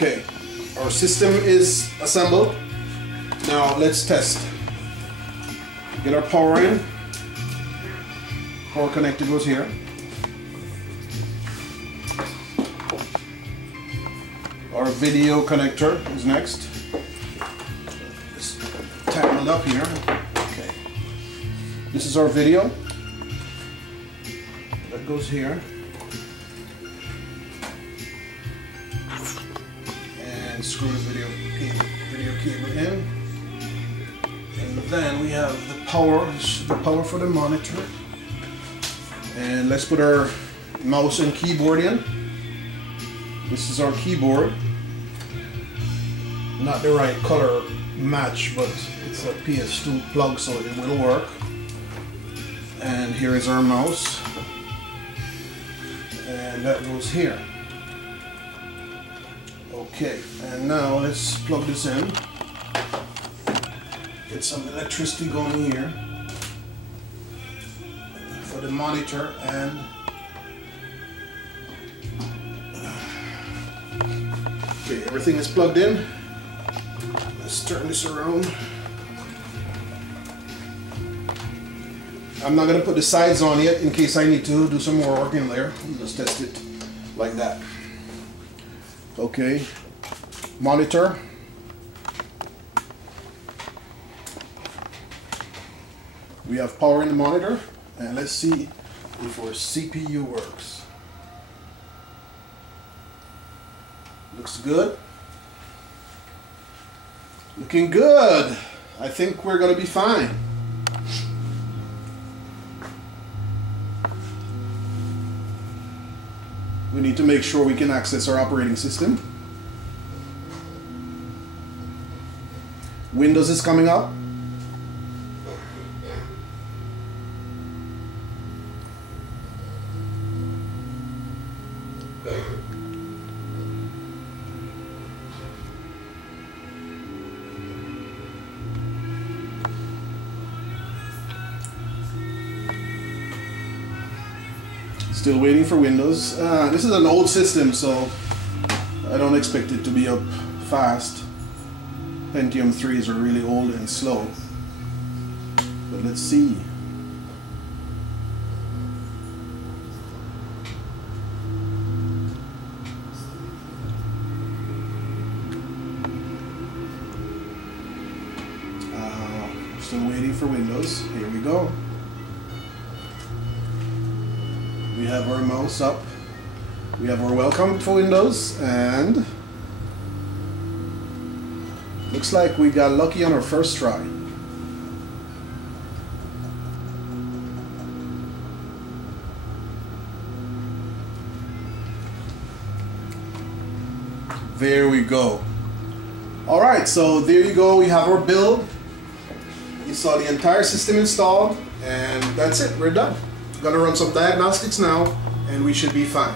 Okay, our system is assembled. Now let's test. Get our power in. Power connector goes here. Our video connector is next. It's tangled up here. Okay. This is our video. That goes here. And screw the video cable in. And then we have the power for the monitor. And let's put our mouse and keyboard in. This is our keyboard. Not the right color match, but it's a PS2 plug, so it will work. And here is our mouse. And that goes here. Okay, and now let's plug this in. Get some electricity going here for the monitor. And okay, everything is plugged in. Let's turn this around. I'm not going to put the sides on yet in case I need to do some more work in there. Let's test it like that. Okay, monitor. We have power in the monitor, and let's see if our CPU works. Looks good. Looking good. I think we're going to be fine. We need to make sure we can access our operating system. Windows is coming up. Still waiting for Windows. This is an old system, so I don't expect it to be up fast. Pentium 3s are really old and slow. But let's see. Still waiting for Windows. Here we go. We have our mouse up. We have our welcome to Windows, and looks like we got lucky on our first try. There we go. Alright, so there you go. We have our build. You saw the entire system installed, and that's it. We're done. Gonna run some diagnostics now, and we should be fine.